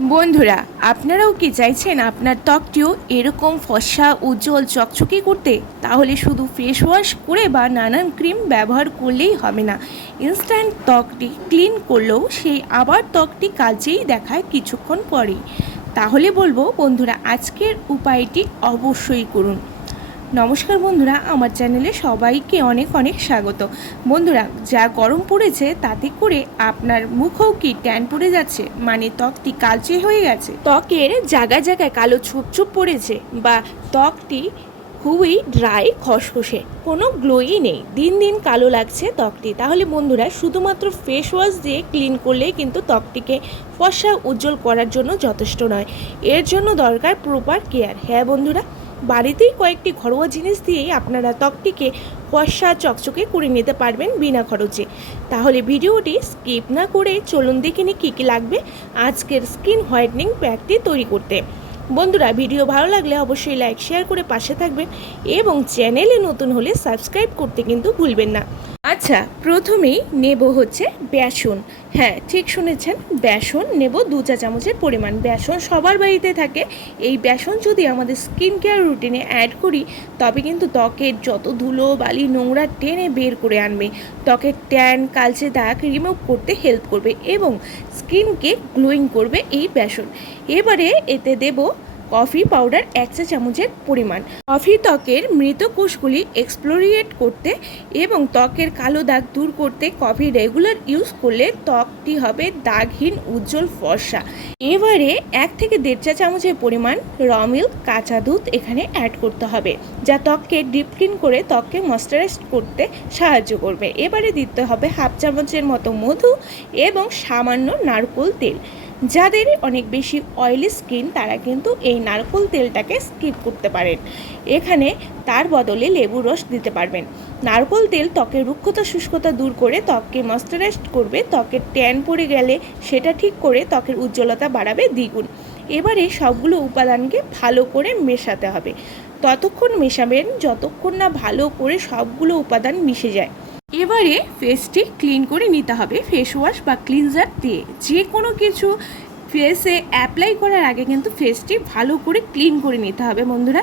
বন্ধুরা, আপনারাও কি চাইছেন আপনার ত্বকটিও এরকম ফসা উজ্জ্বল, চকচকে করতে? তাহলে শুধু ফেস ওয়াশ করে বা নানান ক্রিম ব্যবহার করলেই হবে না। ইনস্ট্যান্ট ত্বকটি ক্লিন করলেও সেই আবার ত্বকটি কাজেই দেখায় কিছুক্ষণ পরেই। তাহলে বলব বন্ধুরা, আজকের উপায়টি অবশ্যই করুন। নমস্কার বন্ধুরা, আমার চ্যানেলে সবাইকে অনেক অনেক স্বাগত। বন্ধুরা, যা গরম পড়েছে তাতে করে আপনার মুখেও কি ট্যান পড়ে যাচ্ছে? মানে ত্বকটি কালচে হয়ে গেছে? ত্বকের জায়গায় জায়গায় কালো ছোপ ছোপ পড়েছে বা ত্বকটি খুবই ড্রাই, খসখসে। কোনো গ্লোই নেই। দিন দিন কালো লাগছে ত্বকটি। তাহলে বন্ধুরা, শুধুমাত্র ফেস ওয়াশ দিয়ে ক্লিন করলেই কিন্তু ত্বকটিকে ফর্সা উজ্জ্বল করার জন্য যথেষ্ট নয়। এর জন্য দরকার প্রপার কেয়ার হ্যাঁ বন্ধুরা? বাড়িতেই কয়েকটি ঘরোয়া জিনিস দিয়েই আপনারা ত্বকটিকে ফর্সা চকচকে করে নিতে পারবেন বিনা খরচে। তাহলে ভিডিওটি স্কিপ না করে চলুন দেখে নিই কী কী লাগবে আজকের স্কিন হোয়াইটনিং প্যাকটি তৈরি করতে। বন্ধুরা, ভিডিও ভালো লাগলে অবশ্যই লাইক, শেয়ার করে পাশে থাকবেন এবং চ্যানেলে নতুন হলে সাবস্ক্রাইব করতে কিন্তু ভুলবেন না। আচ্ছা প্রথমেই নেব হচ্ছে বেসন। হ্যাঁ ঠিক শুনেছেন, বেসন নেব দু চা চামচের পরিমাণ। বেসন সবার বাড়িতে থাকে। এই বেসন যদি আমাদের স্কিন কেয়ার রুটিনে অ্যাড করি, তবে কিন্তু ত্বকের যত ধুলো, বালি, নোংরা টেনে বের করে আনবে। ত্বকের ট্যান কালচে দাগ রিমুভ করতে হেল্প করবে এবং স্কিনকে গ্লোয়িং করবে এই বেসন। এবারে এতে দেব কফি পাউডার এক চা চামচের পরিমাণ। কফি ত্বকের মৃত কোষগুলি এক্সপ্লোরিয়েট করতে এবং ত্বকের কালো দাগ দূর করতে কফি রেগুলার ইউজ করলে ত্বকটি হবে দাগহীন, উজ্জ্বল, ফর্সা। এবারে এক থেকে দেড় চা চামচের পরিমাণ র মিল্ক কাঁচা দুধ এখানে অ্যাড করতে হবে, যা ত্বককে ডিপ ক্লিন করে ত্বককে ময়শ্চারাইজ করতে সাহায্য করবে। এবারে দিতে হবে হাফ চামচের মতো মধু এবং সামান্য নারকোল তেল। যাদের অনেক বেশি অয়েলি স্কিন তারা কিন্তু এই নারকোল তেলটাকে স্কিপ করতে পারেন। এখানে তার বদলে লেবুর রস দিতে পারবেন। নারকোল তেল ত্বকের রুক্ষতা, শুষ্কতা দূর করে ত্বককে ময়শ্চারাইজ করবে। ত্বকের ট্যান পড়ে গেলে সেটা ঠিক করে ত্বকের উজ্জ্বলতা বাড়াবে দ্বিগুণ। এবারে সবগুলো উপাদানকে ভালো করে মেশাতে হবে। ততক্ষণ মেশাবেন, যতক্ষণ না ভালো করে সবগুলো উপাদান মিশে যায়। এবারে ফেসটি ক্লিন করে নিতে হবে ফেস ওয়াশ বা ক্লিনজার দিয়ে। যে কোনো কিছু ফেসে অ্যাপ্লাই করার আগে কিন্তু ফেসটি ভালো করে ক্লিন করে নিতে হবে বন্ধুরা।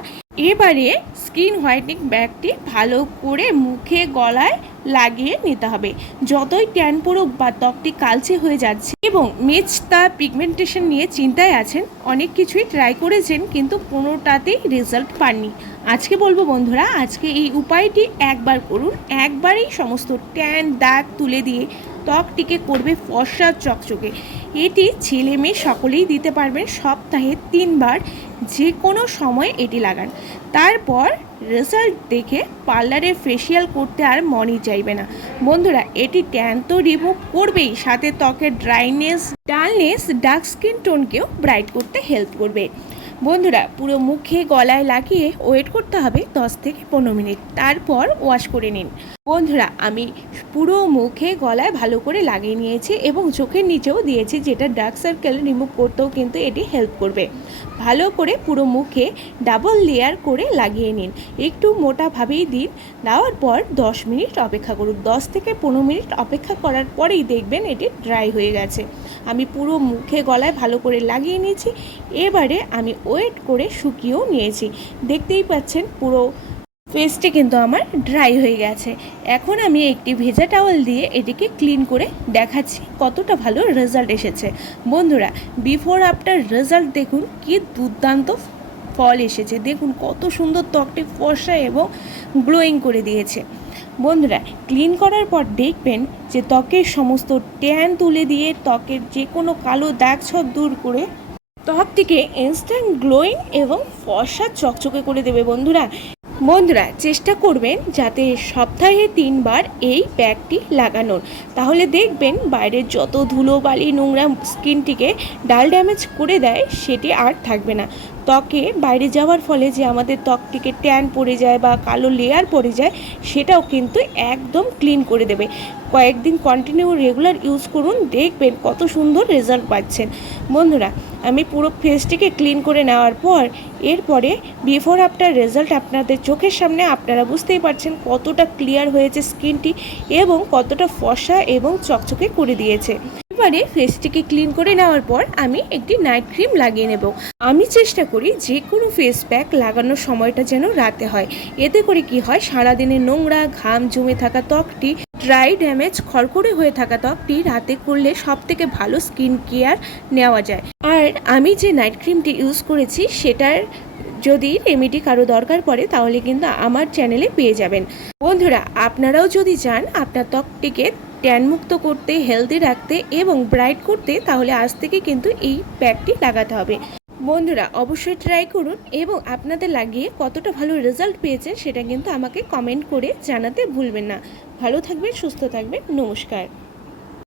এবারে স্কিন হোয়াইটনিং ব্যাগটি ভালো করে মুখে, গলায় লাগিয়ে নিতে হবে। যতই ট্যান পড়ুক বা ত্বকটি কালচে হয়ে যাচ্ছে এবং মেচতা পিগমেন্টেশন নিয়ে চিন্তায় আছেন, অনেক কিছুই ট্রাই করেছেন কিন্তু কোনোটাতেই রেজাল্ট পাননি। আজকে বলব বন্ধুরা, আজকে এই উপায়টি একবার করুন, একবারেই সমস্ত ট্যান দাগ তুলে দিয়ে ত্বকটিকে করবে ফর্সা চকচকে। এটি ছেলে মেয়ে সকলেই দিতে পারবেন সপ্তাহে তিনবার যে কোনো সময় এটি লাগান। তারপর রেজাল্ট দেখে পার্লারে ফেসিয়াল করতে আর মনই চাইবে না। বন্ধুরা, এটি ট্যান তো রিমুভ করবেই, সাথে ত্বকের ড্রাইনেস, ডালনেস, ডার্ক স্কিন টোনকেও ব্রাইট করতে হেল্প করবে। বন্ধুরা, পুরো মুখে গলায় লাগিয়ে ওয়েট করতে হবে দশ থেকে পনেরো মিনিট। তারপর ওয়াশ করে নিন। বন্ধুরা, আমি পুরো মুখে গলায় ভালো করে লাগিয়ে নিয়েছি এবং চোখের নিচেও দিয়েছি যেটা ডার্ক সার্কেল রিমুভ করতেও কিন্তু এটি হেল্প করবে। ভালো করে পুরো মুখে ডাবল লেয়ার করে লাগিয়ে নিন। একটু মোটাভাবেই দিন দেওয়ার পর দশ মিনিট অপেক্ষা করুন। দশ থেকে পনেরো মিনিট অপেক্ষা করার পরেই দেখবেন এটি ড্রাই হয়ে গেছে। আমি পুরো মুখে গলায় ভালো করে লাগিয়ে নিয়েছি। এবারে আমি ওয়েট করে শুকিয়েও নিয়েছি। দেখতেই পাচ্ছেন পুরো ফেসটি কিন্তু আমার ড্রাই হয়ে গেছে। এখন আমি একটি ভেজা টাওয়াল দিয়ে এটিকে ক্লিন করে দেখাচ্ছি কতটা ভালো রেজাল্ট এসেছে। বন্ধুরা বিফোর আফটার রেজাল্ট দেখুন কি দুর্দান্ত ফল এসেছে। দেখুন কত সুন্দর ত্বকটি ফর্সা এবং গ্লোয়িং করে দিয়েছে। বন্ধুরা ক্লিন করার পর দেখবেন যে ত্বকের সমস্ত ট্যান তুলে দিয়ে ত্বকের যে কোনো কালো দাগ ছোপ দূর করে ত্বকটিকে ইনস্ট্যান্ট গ্লোয়িং এবং ফর্সা চকচকে করে দেবে। বন্ধুরা বন্ধুরা, চেষ্টা করবেন যাতে সপ্তাহে তিনবার এই প্যাকটি লাগানোর। তাহলে দেখবেন বাইরের যত ধুলো বালি নোংরা স্কিনটিকে ডাল ড্যামেজ করে দেয়, সেটি আর থাকবে না। ত্বকে বাইরে যাওয়ার ফলে যে আমাদের ত্বকটিকে ট্যান পড়ে যায় বা কালো লেয়ার পড়ে যায়, সেটাও কিন্তু একদম ক্লিন করে দেবে। কয়েকদিন কন্টিনিউ রেগুলার ইউজ করুন, দেখবেন কত সুন্দর রেজাল্ট পাচ্ছেন। বন্ধুরা, আমি পুরো ফেসটিকে ক্লিন করে নেওয়ার পর এরপরে বিফোর আফটার রেজাল্ট আপনাদের চোখের সামনে আপনারা বুঝতেই পারছেন কতটা ক্লিয়ার হয়েছে স্কিনটি এবং কতটা ফসা এবং চকচকে করে দিয়েছে। এবারে ফেসটিকে ক্লিন করে নেওয়ার পর আমি একটি নাইট ক্রিম লাগিয়ে নেব। আমি চেষ্টা করি যে কোনো ফেস প্যাক লাগানোর সময়টা যেন রাতে হয়। এতে করে কি হয়? সারাদিনের নোংরা, ঘাম জমে থাকা ত্বকটি ড্রাই ড্যামেজ খড়খড়ে হয়ে থাকা ত্বকটি রাতে করলে সব থেকে ভালো স্কিন কেয়ার নেওয়া যায়। আর আমি যে নাইট ক্রিমটি ইউজ করেছি সেটার যদি রেমেডি কারও দরকার পড়ে, তাহলে কিন্তু আমার চ্যানেলে পেয়ে যাবেন। বন্ধুরা, আপনারাও যদি চান আপনার ত্বকটিকে ট্যান মুক্ত করতে, হেলদি রাখতে এবং ব্রাইট করতে, তাহলে আজ থেকে কিন্তু এই প্যাকটি লাগাতে হবে। বন্ধুরা, অবশ্যই ট্রাই করুন এবং আপনাদের লাগিয়ে কতটা ভালো রেজাল্ট পেয়েছেন সেটা কিন্তু আমাকে কমেন্ট করে জানাতে ভুলবেন না। ভালো থাকবেন, সুস্থ থাকবেন, নমস্কার।